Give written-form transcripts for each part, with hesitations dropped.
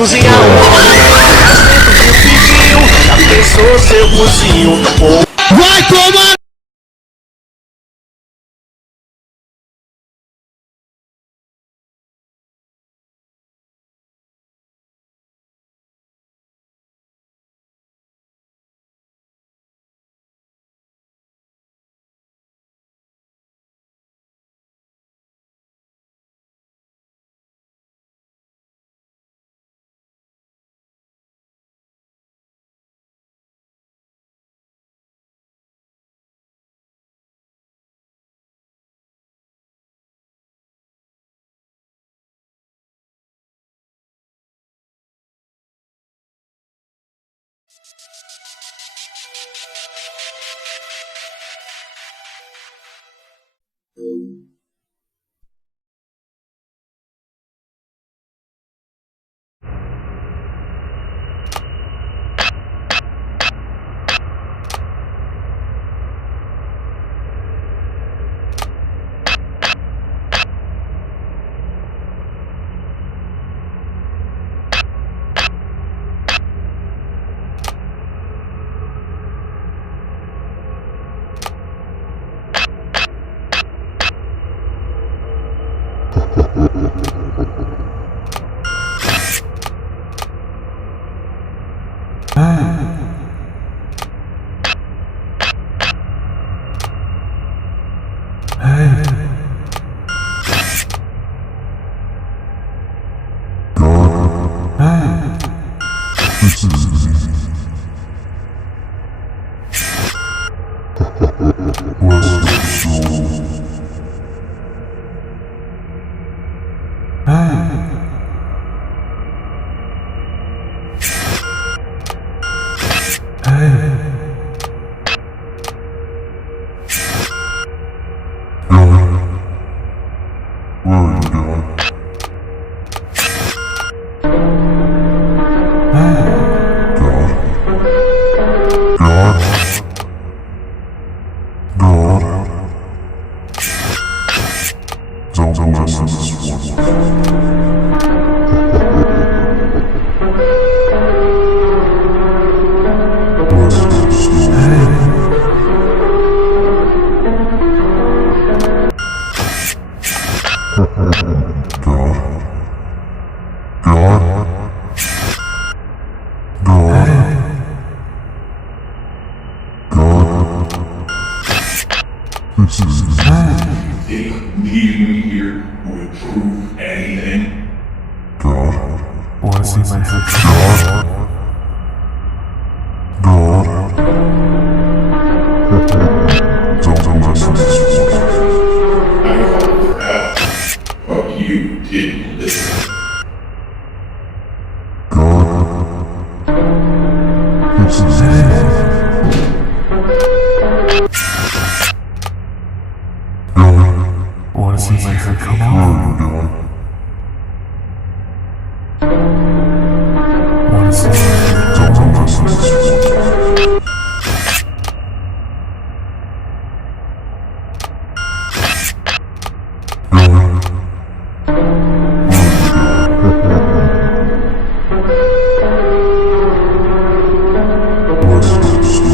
cozinhar mas dentro do pediu. Já pensou seu cozinho? Vai tomar! Think meeting me here would prove anything? Wanna see my head? I called for help, but you didn't listen. Wanna see my head come off? Wanna see my head come off?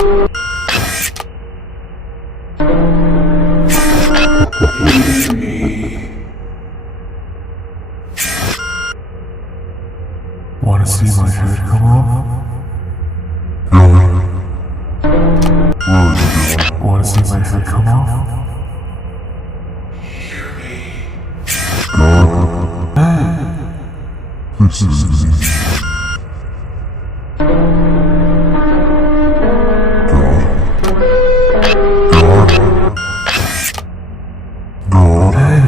Hear me. Wanna see my head come off? Wanna see my head come off? Hear me.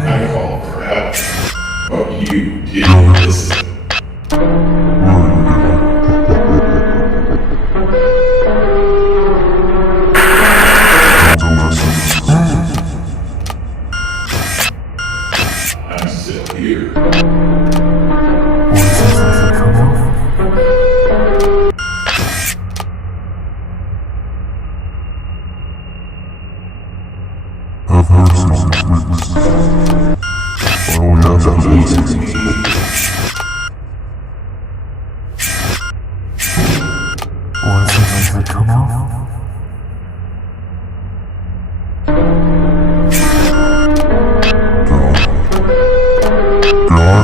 I called for help, but you didn't listen. I'm still here. Wanna see my head come off? Have mercy on this witness. I only have that Hear me.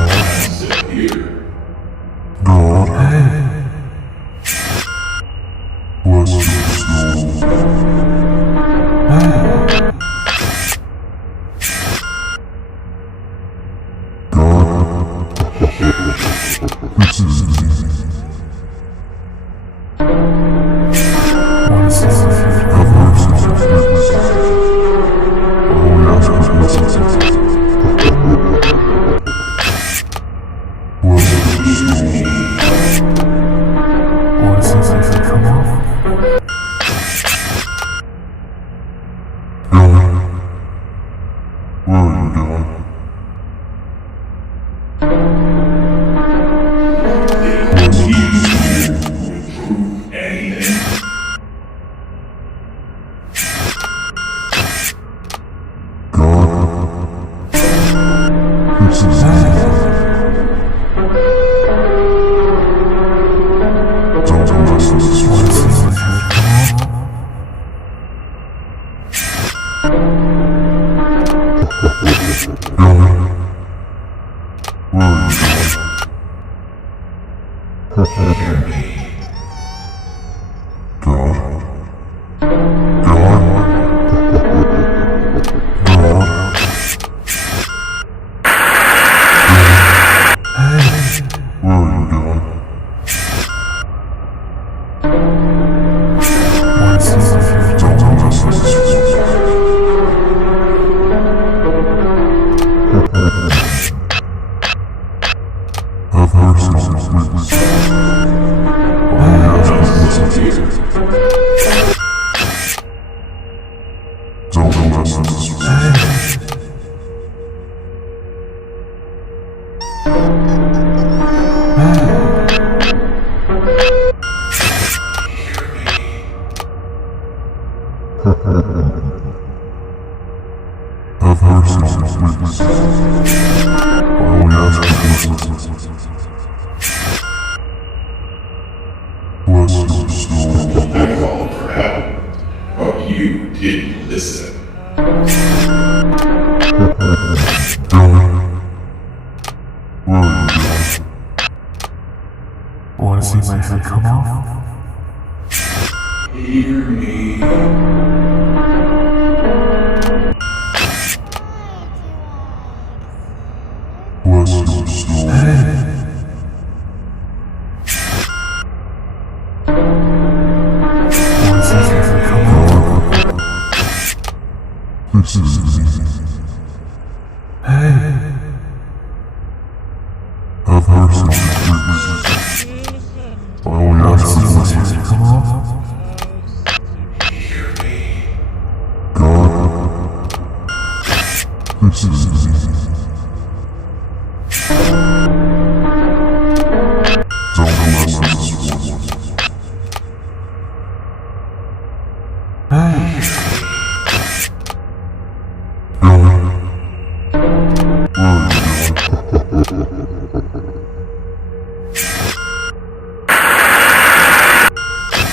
sit here. God, bless your soul. God, this is easy. Have mercy on us. All we ask is blessings. Bless your soul. Where are you going? Bless your soul. Anything. God, this is easy. Don't bless us. God, where are you going? God, God, God. Where are you going? Don't bless us. Have mercy on us, please. All we ask is blessings. Don't bless us. Have mercy on us, please. All we ask is blessings. Bless your soul. I called for help, but you didn't listen. God, where are you going? Wanna see my head come off? Hear me. Bless your soul. Wanna see my head come off? God, this is easy. Have mercy on us, please. All we ask is blessings. Come off? God, this is easy. Don't bless us. God, where are you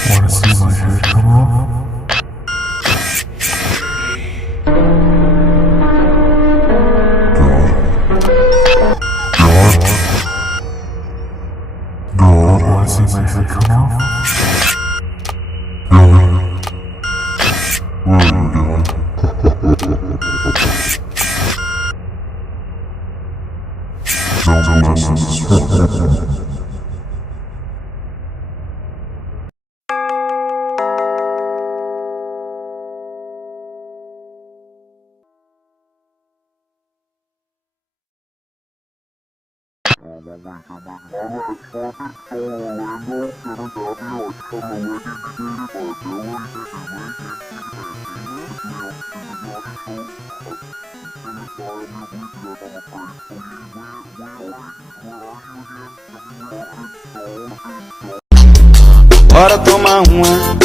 Wanna see my head come off? God, Wanna see my head come off? God, where are you going? Don't bless us. Ora toma